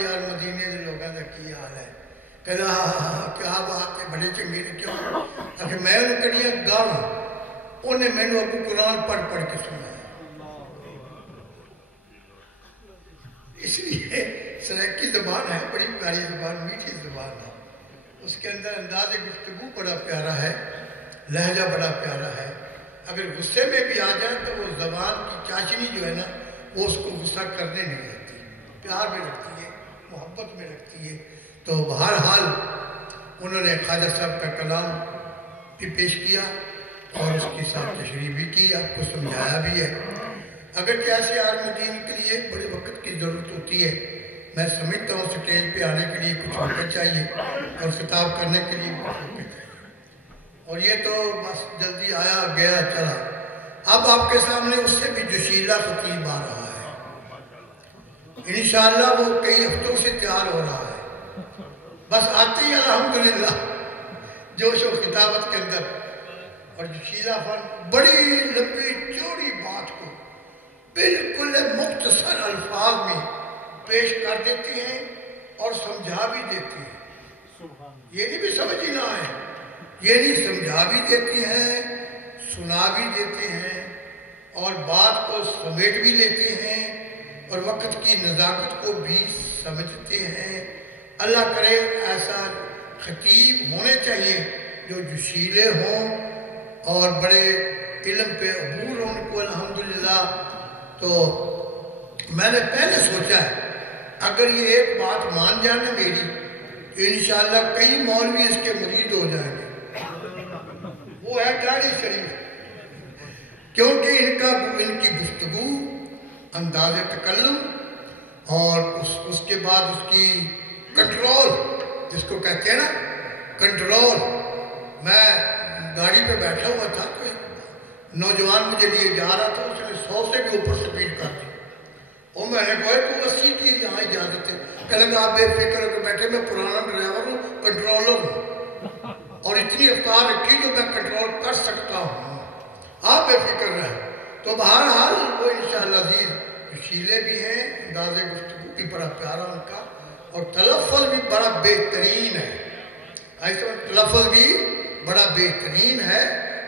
یار مدینے کے لوگوں کا کی حال ہے؟ کہنا کیا بات ہے، بڑے چنگے نے، کیوں؟ کہ میں انہوں کڑیاں گاواں، انہیں میں نے ابو قرآن پڑھ پڑھ کے سنایا۔ اس لیے سریکی زبان ہے، بڑی پیاری زبان، میٹھی زبان ہے، اس کے اندر انداز گفتگو بڑا پیارا ہے، لہجہ بڑا پیارا ہے۔ اگر غصے میں بھی آ جائے تو وہ زبان کی چاشنی جو ہے نا وہ اس کو غصہ کرنے نہیں دیتی، پیار میں رکھتی ہے، محبت میں رکھتی ہے۔ تو بہرحال انہوں نے خواجہ صاحب کا کلام بھی پیش کیا اور اس کی ساتھ تشریح بھی کی، آپ کو سمجھایا بھی ہے۔ اگر ایسے عالم دین کے لیے بڑے وقت کی ضرورت ہوتی ہے، میں سمجھتا ہوں سٹیج پہ آنے کے لیے کچھ وقت چاہیے اور خطاب کرنے کے لیے کچھ وقت چاہیے، اور یہ تو بس جلدی آیا گیا چلا۔ اب آپ کے سامنے اس سے بھی جوشیلا خطیب آ رہا ہے، انشاءاللہ وہ کئی ہفتوں سے تیار ہو رہا ہے، بس آتے ہی الحمدللہ جوش و خطابت کے اندر۔ اور جوشیلا فن بڑی لمبی چوڑی بات کو بالکل مختصر الفاظ میں پیش کر دیتے ہیں اور سمجھا بھی دیتے ہیں۔ یہ نہیں بھی سمجھ ہی نہ آئے، یہ نہیں سمجھا بھی دیتے ہیں، سنا بھی دیتے ہیں، اور بات کو سمیٹ بھی لیتے ہیں، اور وقت کی نزاکت کو بھی سمجھتے ہیں۔ اللہ کرے ایسا خطیب ہونے چاہیے جو جوشیلے ہوں اور بڑے علم پہ عبور ہوں ان کو الحمدللہ۔ تو میں نے پہلے سوچا ہے اگر یہ ایک بات مان جانا میری تو انشاءاللہ کئی مولوی اس کے مرید ہو جائیں گے، وہ ہے داڑھی شریف، کیونکہ ان کی گفتگو، انداز تکلم اور اس کے بعد اس کی کنٹرول، جس کو کہتے ہیں نا کنٹرول۔ میں گاڑی پہ بیٹھا ہوا تھا، کوئی نوجوان مجھے لیے جا رہا تھا، اس نے 100 سے بھی اوپر سپیڈ کر دی، اور میں نے کہا تو 80 کی یہاں اجازت ہے؟ کہنے لگا آپ بے فکر ہو کے بیٹھے، میں پرانا ڈرائیور ہوں، کنٹرولر ہوں، اور اتنی رفتار رکھی جو میں کنٹرول کر سکتا ہوں، آپ بے فکر رہیں۔ تو بہرحال وہ انشاءاللہ عزیز جوشیلے بھی ہیں، انداز گفتگو بھی بڑا پیارا ان کا، اور تلفظ بھی بڑا بہترین ہے، ایسا تلفظ بھی بڑا بہترین ہے،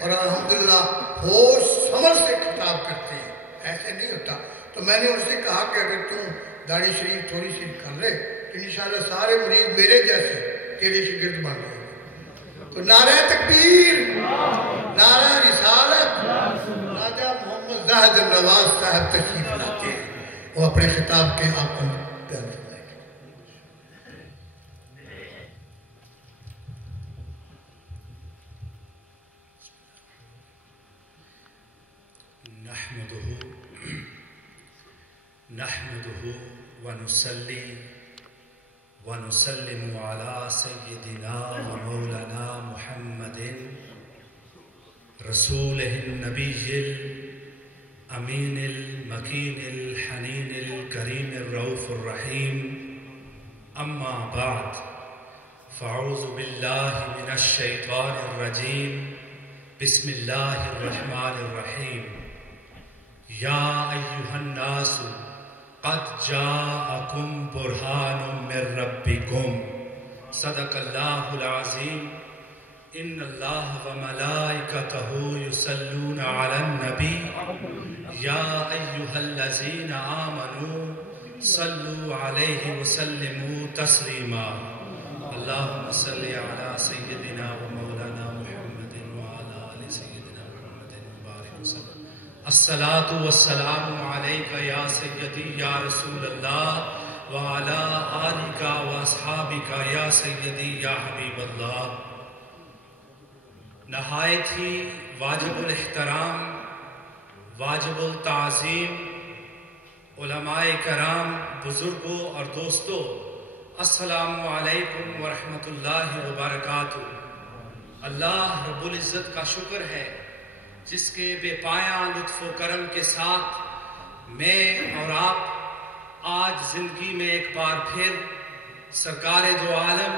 اور الحمدللہ ہوش سمجھ سے خطاب کرتے ہیں، ایسے نہیں ہوتا۔ تو میں نے ان سے کہا کہ اگر تم داڑھی شریف تھوڑی سی کر لے تو انشاءاللہ سارے مرید میرے جیسے تیرے شاگرد بن جائیں گے۔ تو نعرہ تکبیر، نعرہ رسالت، راجہ محمد زاہد نواز صاحب تشریف لاتے ہیں، وہ اپنے خطاب کے آپ کو بیان فرمائیں گے۔ نحمده ونصلي ونسلم على سيدنا ومولانا محمد رسوله النبي الأمين المكين الحنين الكريم الرؤوف الرحيم، أما بعد، فأعوذ بالله من الشيطان الرجيم، بسم الله الرحمن الرحيم، يا أيها الناس قد جاءكم برهان من ربكم، صدق الله العظيم، إن الله وملائكته يصلون على النبي، يا أيها الذين آمنوا صلوا عليه وسلموا تسليما، اللهم صل على سيدنا ومولانا محمد وعلى آل سيدنا محمد وبارك وسلم۔ الصلاة والسلام عليك يا سيدي يا رسول الله، وعلى آلك وأصحابك يا سيدي يا حبيب الله۔ نہایت ہی واجب الاحترام، واجب التعظیم علماء کرام، بزرگوں اور دوستوں، السلام علیکم ورحمۃ اللہ وبرکاتہ۔ اللہ رب العزت کا شکر ہے جس کے بے پایاں لطف و کرم کے ساتھ میں اور آپ آج زندگی میں ایک بار پھر سرکار دو عالم،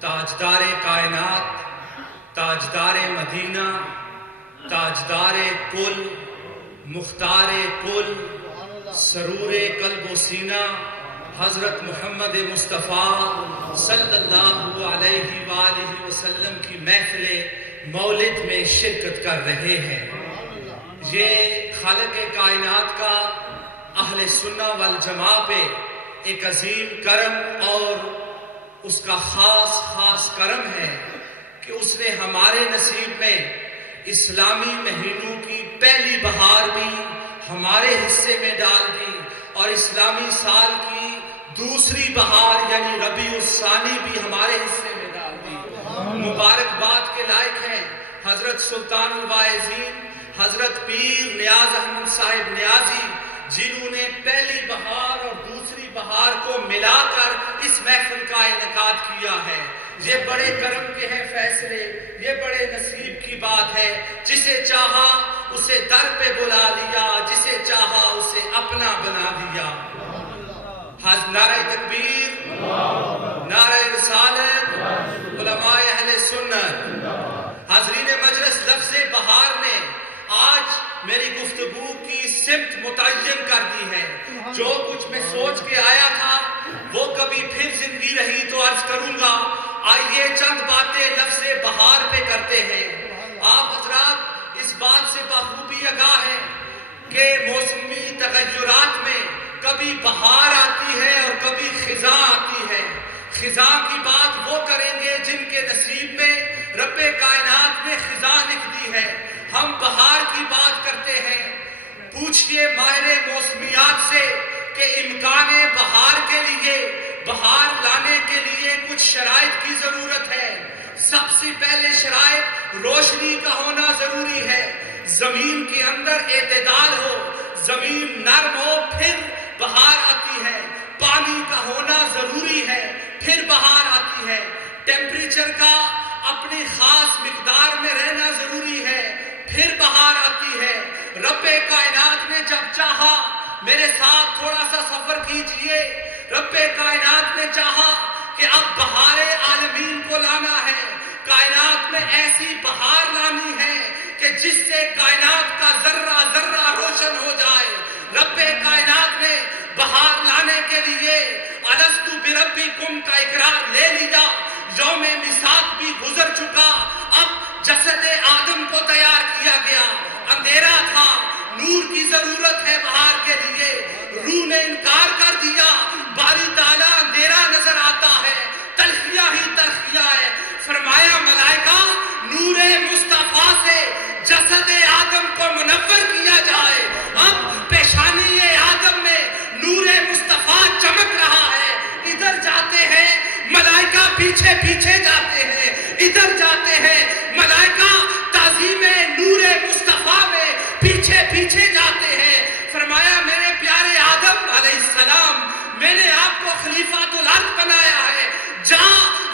تاجدار کائنات، تاجدار مدینہ، تاجدار کل، مختار کل، سرور قلب و سینہ، حضرت محمد مصطفیٰ صلی اللہ علیہ وآلہ وسلم کی محفل مولد میں شرکت کر رہے ہیں۔ یہ خالق کائنات کا اہل سنہ والجماع پہ ایک عظیم کرم اور اس کا خاص کرم ہے کہ اس نے ہمارے نصیب میں اسلامی مہینوں کی پہلی بہار بھی ہمارے حصے میں ڈال دی اور اسلامی سال کی دوسری بہار یعنی ربیع الثانی بھی ہمارے حصے میں ڈال دی۔ مبارکباد کے لائق ہیں حضرت سلطان الواعظین حضرت پیر نیاز احمد صاحب نیازی، جنہوں نے پہلی بہار اور دوسری بہار کو ملا کر اس محفل کا انعقاد کیا ہے۔ یہ بڑے کرم کے ہیں فیصلے، یہ بڑے نصیب کی بات ہے۔ جسے چاہا اسے در پہ بلا لیا، جسے چاہا اسے اپنا بنا دیا۔ نعرہ تکبیر، نعرہ رسالت، علماء اہل سنت، حاضرین مجلس، لفظ بہار نے آج میری گفتگو کی سمت متعین کر دی ہے۔ جو کچھ میں سوچ کے آیا تھا وہ کبھی پھر زندگی رہی تو عرض کروں گا۔ آئیے چند باتیں لفظ بہار پہ کرتے ہیں۔ آپ حضرات اس بات سے بخوبی آگاہ ہیں کہ موسمی تغیرات میں کبھی بہار آتی ہے اور کبھی خزاں آتی ہے۔ خزاں کی بات وہ کریں گے جن کے نصیب میں رب کائنات نے خزاں لکھ دی ہے۔ ہم بہار کی بات کرتے ہیں۔ پوچھئے ماہر موسمیات سے کہ امکان بہار کے لیے، بہار لانے کے لیے کچھ شرائط کی ضرورت ہے۔ سب سے پہلے شرائط روشنی کا ہونا ضروری ہے، زمین کے اندر اعتدال ہو، زمین نرم ہو، پھر بہار آتی ہے۔ پانی کا ہونا ضروری ہے، پھر بہار آتی ہے۔ ٹیمپریچر کا اپنی خاص مقدار میں رہنا ضروری ہے، پھر بہار آتی ہے۔ رب کائنات نے جب چاہا، میرے ساتھ تھوڑا سا سفر کیجئے، رب کائنات نے چاہا کہ اب بہار عالمین کو لانا ہے، کائنات میں ایسی بہار لانی ہے کہ جس سے کائنات کا ذرہ ذرہ روشن ہو جائے۔ رب کائنات نے بہار لانے کے لیے الست بربکم کا اقرار لے لیا۔ یوم میثاق بھی گزر چکا، اب جسد آدم کو تیار کیا گیا۔ اندھیرا تھا، نور کی ضرورت ہے بہار کے لیے، روح نے انکار کر دیا۔ باری تعالیٰ اندھیرا نظر آتا ہے، تلخیاں ہی تلخیاں ہے۔ فرمایا ملائکہ نور مصطفیٰ سے جسد آدم کو منور کیا جائے۔ اب پیشانی آدم میں نور مصطفیٰ چمک رہا ہے۔ ادھر جاتے ہیں ملائکہ پیچھے پیچھے جاتے ہیں، ادھر جاتے ہیں ملائکہ تعظیم نور مصطفیٰ میں پیچھے پیچھے جاتے ہیں۔ فرمایا میرے پیارے آدم علیہ السلام، میں نے آپ کو خلیفۃ الارض بنایا ہے، جا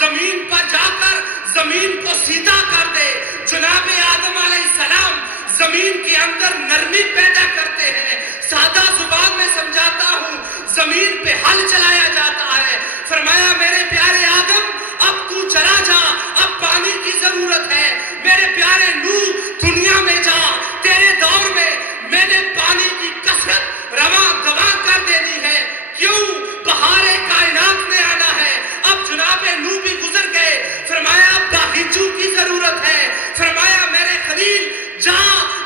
زمین پر جا کر زمین کو سیدھا کر دے۔ جناب آدم علیہ السلام زمین کے اندر نرمی پیدا کرتے ہیں۔ سادہ زبان میں سمجھاتا ہوں، زمین پہ ہل چلایا جاتا ہے۔ فرمایا میرے پیارے آدم اب تو چلا جا، اب پانی کی ضرورت ہے۔ میرے پیارے نوح دنیا میں جا، تیرے دور میں میں نے پانی کی کثرت رواں دواں کر دینی ہے۔ کیوں؟ بہار کائنات نے آنا ہے۔ اب جناب نوح بھی گزر گئے۔ فرمایا اب باغیچوں کی ضرورت ہے۔ فرمایا میرے خلیل جا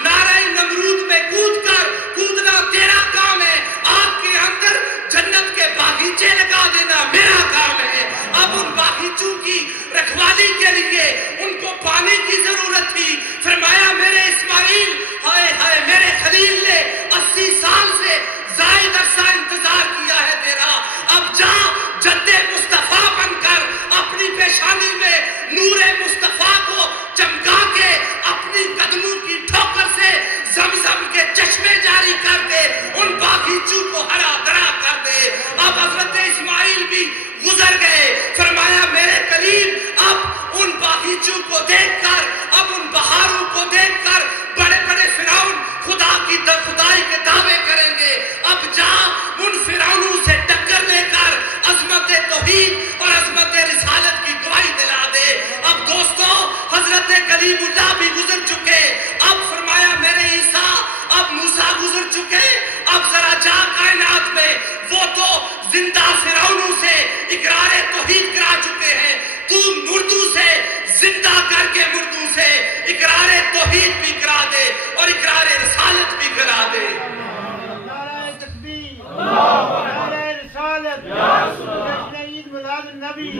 نعرہ نمرود میں کود کر، کودنا تیرا کام ہے، آگ کے اندر جنت کے باغیچے لگا دینا میرا کام ہے۔ اب ان باغیچوں کی رکھوالی کے لیے ان کو پانی کی ضرورت تھی۔ فرمایا میرے اسماعیل، ہائے ہائے میرے خلیل نے 80 سال سے زائد عرصہ انتظار کیا ہے تیرا، اب جا جد مصطفیٰ بن کر اپنی پیشانی میں نور مصطفیٰ کو چمکا کے اپنی قدموں کی ٹھوکر سے زمزم کے چشمے جاری کر دے، ان باغیچوں کو ہرا بھرا کر دے۔ اب حضرت اسماعیل بھی گزر گئے۔ فرمایا میرے کلیم اب ان باغیچوں کو دیکھ کر، اب ان بہاروں کو دیکھ کر بڑے بڑے زندہ فرعونوں سے اقرار توحید کرا چکے ہیں، تو مردوں سے زندہ کر کے مردوں سے اقرار توحید بھی کرا دے اور اقرار رسالت بھی کرا دے۔ نعرہ تکبیر، نعرہ رسالت، جشن عید میلاد النبی۔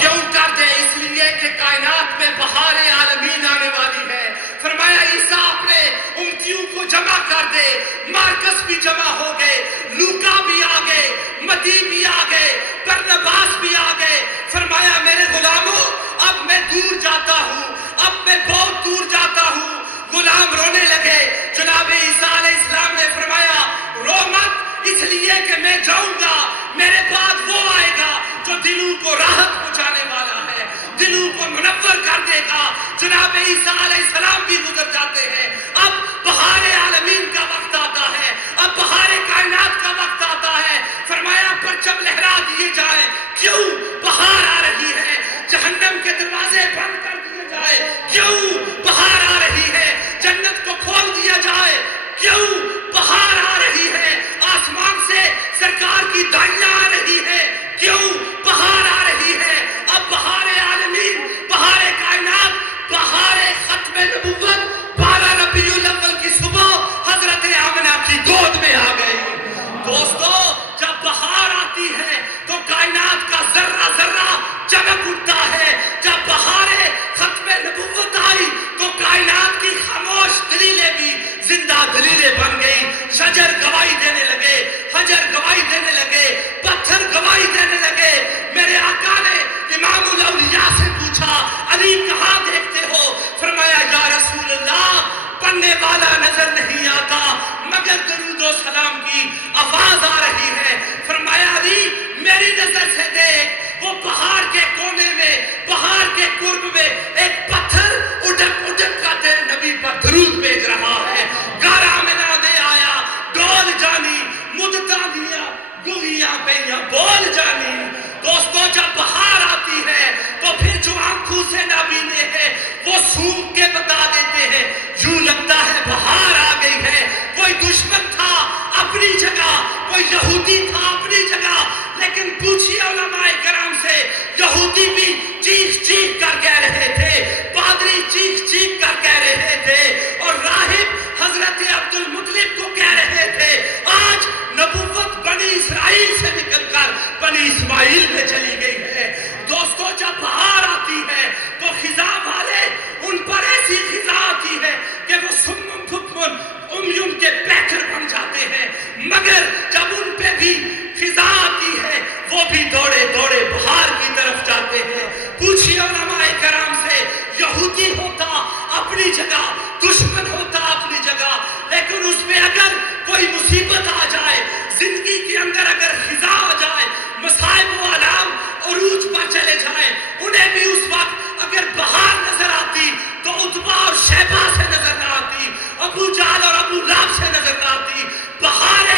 کیوں کر دے؟ اس لیے کہ کائنات میں بہار عالمین آنے والی ہے۔ فرمایا عیسیٰ اپنے امتیوں کو جمع کر دے، مارکس بھی جمع ہو گئے، لوکا بھی آ گئے، متی بھی آ گئے، برنباس بھی آ گئے۔ فرمایا میرے غلاموں اب میں دور جاتا ہوں، اب میں بہت دور جاتا ہوں۔ غلام رونے لگے، جناب عیسیٰ علیہ السلام نے فرمایا رو مت، اس لیے کہ میں جاؤں گا، میرے بعد وہ آئے گا جو دلوں کو راحت پہنچانے والا ہے، دلوں کو منور کر دے گا۔ جناب عیسیٰ علیہ السلام بھی گزر جاتے ہیں، اب بہار عالمین کا وقت آتا ہے، اب بہار کائنات کا وقت آتا ہے۔ فرمایا پرچم لہرا دیے جائیں، کیوں بہار آ رہی ہے، جہنم کے دروازے بند کر دیے جائے، کیوں بہار آ رہی ہے، جنت کو کھول دیا جائے، کیوں بہار آ رہی ہے، آسمان سے سرکار کی دعائیاں آ رہی ہے، کیوں بہار آ رہی ہے۔ اب بہار عالمین، بہار کائنات، بہار ختم نبوت 12 ربیع الاول کی صبح حضرت آمنہ کی گود میں آ گئی۔ دوستو جب بہار آتی ہے تو کائنات کا ذرہ ذرہ چمک اٹھتا ہے۔ جب بہار ختم نبوت آئی تو کائنات کی خاموش دلیلیں بھی زندہ دلیلیں بن گئی۔ شجر گواہی دینے لگے، حجر گواہی دینے لگے، پتھر گواہی دینے لگے۔ میرے آقا نے امام الاولیاء سے پوچھا علی کہاں دیکھتے ہو؟ فرمایا یا رسول اللہ پڑھنے والا نظر نہیں آتا مگر درود و سلام کی آواز آ رہی ہے۔ فرمایا علی میری نظر سے دیکھ، وہ بہار کے کونے میں، بہار کے قرب میں ایک پتھر اڑک اڑک کا تیرے نبی پر درود بھیج رہا ہے۔ گارا منا دے آیا ڈول جانی، مدتا دیا گویاں پہیاں بول جانی۔ دوستو جب بہار آتی ہے تو پھر جو آنکھوں سے نابینے ہیں وہ سونگ کے بتا دیتے ہیں، یوں لگتا ہے بہار آ گئی ہے۔ کوئی دشمن تھا اپنی جگہ، کوئی یہودی تھا اپنی جگہ، لیکن پوچھیے علماء کرام سے، یہودی بھی چیخ چیخ کر کہہ رہے تھے، پادری چیخ چیخ کر کہہ رہے تھے، اور راہب حضرت عبد المطلب کو کہہ رہے تھے آج نبوت بنی اسرائیل سے نکل کر بنی اسماعیل میں چلی گئی ہے۔ دوستو جب بہار آتی ہے تو خزاں والے ان پر ایسی خزاں آتی ہے کہ وہ سمم بکمن امیون کے پیکر بن جاتے ہیں، مگر جب ان پہ بھی خزاں آتی ہے وہ بھی دوڑے دوڑے بہار کی طرف جاتے ہیں۔ پوچھئے علماء کرام سے، یہودی ہوتا اپنی جگہ، دشمن ہوتا اپنی جگہ، لیکن اس میں اگر کوئی مصیبت آ جائے، زندگی کے اندر اگر خزاں آ جائے، مصائب و علام عروج پر چلے جائیں، انہیں بھی اس وقت اگر بہار نظر آتی تو عتبہ اور شیبہ سے نظر نہ آتی، ابو جہل اور ابو لہب سے نظر نہ آتی، بہار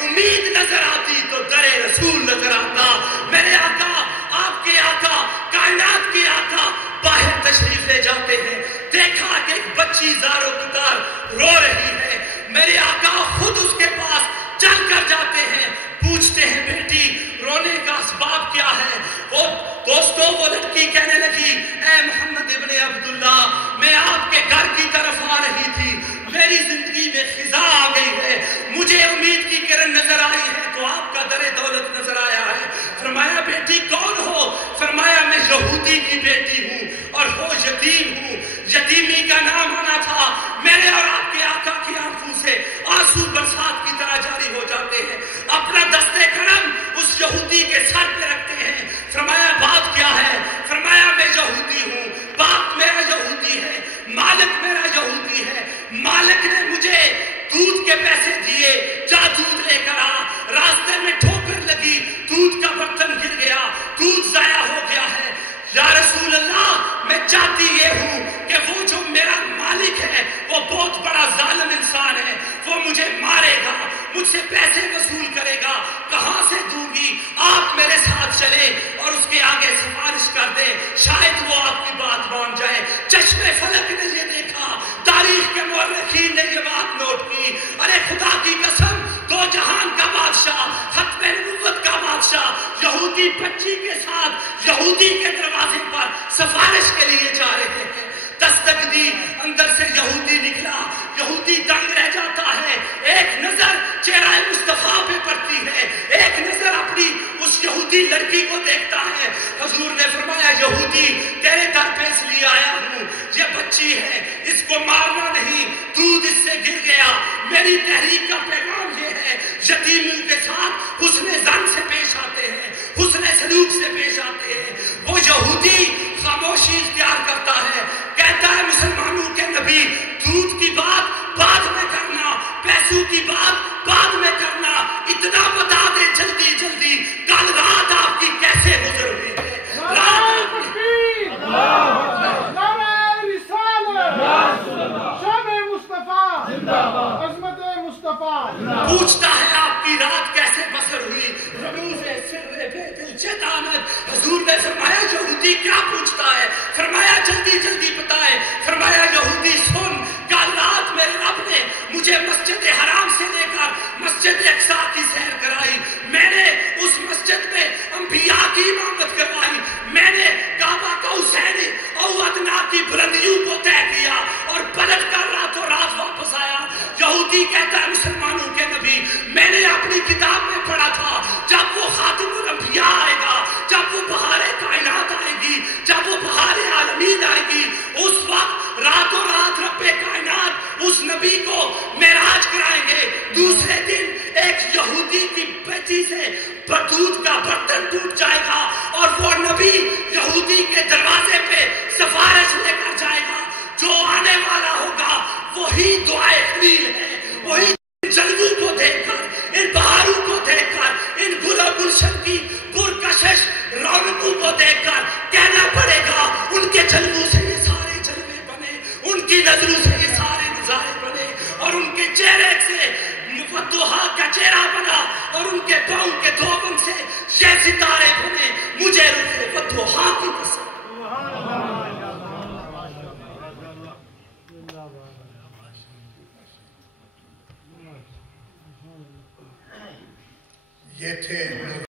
امید نظر آتی تو در رسول نظر آتا۔ میرے آقا، آپ کے آقا، کائنات کے آقا باہر تشریف لے جاتے ہیں، دیکھا کہ ایک بچی زارو قطار رو رہی ہے، میرے آقا خود اس کے پاس چل کر جاتے ہیں، پوچھتے ہیں بیٹی رونے کا اسباب کیا ہے؟ وہ دوستو وہ لڑکی کہنے لگی اے محمد ابن عبداللہ میں آپ کے گھر کی طرف آ رہی تھی، میری زندگی میں خزاں آ گئی ہے، مجھے امید کی کرن نظر آئی ہے تو آپ کا در دولت نظر آیا ہے۔ فرمایا بیٹی کون ہو؟ فرمایا میں یہودی کی بیٹی ہوں اور ہو یتیم ہوں، یتیمی کا نام ہونا تھا۔ میرے اور آپ کے آقا کی آنکھوں سے آنسو برسات کی طرح جاری ہو جاتے ہیں، اپنا دستے کرم اس یہودی کے سر پہ رکھتے ہیں۔ فرمایا بات کیا ہے؟ فرمایا میں یہودی ہوں، باپ میرا یہودی ہے، مالک میرا یہودی ہے، مالک نے مجھے دودھ کے پیسے دیے، جا دودھ لے کر آ، راستے میں ٹھوکر لگی، دودھ کا برتن گر گیا، دودھ ضائع ہو گیا ہے۔ یا رسول اللہ میں چاہتی یہ ہوں کہ وہ جو میرا مالک ہے وہ بہت بڑا ظالم انسان ہے، وہ مجھے مارے گا، مجھ سے پیسے وصول کرے گا، کہاں سے دوں گی؟ آپ میرے ساتھ چلے اور اس کے آگے سفارش کر دے، شاید وہ آپ کی بات مان جائے۔ چشم فلک نے یہ دیکھا، تاریخ کے مورخین نے یہ بات نوٹ کی، ارے خدا کی قسم، دو جہان کا بادشاہ، ختم نبوت کا بادشاہ بادشاہ یہودی بچی کے ساتھ یہودی کے دروازے پر سفارش کے لیے جا رہے ہیں. دستک دی، اندر سے یہودی نکلا. یہودی دنگ رہ جاتا ہے. ایک نظر چہرہ مصطفیٰ پہ پڑتی ہے، ایک نظر اپنی اس یہودی لڑکی کو دیکھتا ہے. حضور نے فرمایا یہودی تیرے در پہ اس لیے آیا ہوں، یہ بچی ہے، اس کو مارنا نہیں، دودھ اس سے گر گیا. میری تحریک کا پیغام یہ ہے یتیموں کے ساتھ حسن ظن سے پیش آتے ہیں، حسن سلوک سے پیش آتے ہیں. وہ یہودی خاموشی اختیار کرتا ہے، کہتا ہے مسلمانوں کے نبی دودھ کی بات بعد میں کرنا، پیسوں کی بات بعد میں کرنا، اتنا بتا دے جلدی جلدی کل رات آپ کی کیسے گزر ہوئی ہے. پوچھتا ہے آپ کی رات کیسے بسر ہوئی. حضور نے فرمایا یہودی کیا پوچھتا ہے؟ فرمایا جلدی جلدی بتائے. فرمایا یہودی سن، کل رات میرے رب نے مجھے مسجد حرام سے لے کر مسجد اقصی کی سیر کرائی. میں نے اس مسجد میں انبیاء کی امامت کروائی. میں نے کعبہ کا حسین او ادنا کی بلندیوں کو طے کیا اور پلٹ کر راتوں رات واپس آیا. یہودی کہتا ہے مسلمانوں کے نبی میں نے اپنی کتاب میں پڑھا تھا جب وہ خاتم الانبیاء آئے گا، جب وہ بہار کائنات آئے گی، جب وہ بہار عالمین آئے گی، اس وقت راتوں رات رب کائنات اس نبی کو معراج کرائیں گے. دوسرے دن ایک یہودی کی بیٹی سے دودھ کا برتن ٹوٹ جائے گا اور وہ نبی یہودی کے دروازے پہ سفارش لے کر جائے گا. جو آنے والا ہوگا وہی دعائے خلیل ہے، وہی جلووں کو دیکھ کر، ان بہاروں کو دیکھ کر، ان گل و گلشن کی پرکشش رونقوں کو دیکھ کر کہنا پڑے گا ان کے جلووں سے یہ سارے جلوے بنے، ان کی نظروں سے یہ سارے نظارے بنے، اور ان کے چہرے سے فتوحا کا چہرہ بنا اور ان کے پاؤں کے دھوبن سے یہ ستارے بنے. مجھے رخ فتوحا کی قسم. یہ تھے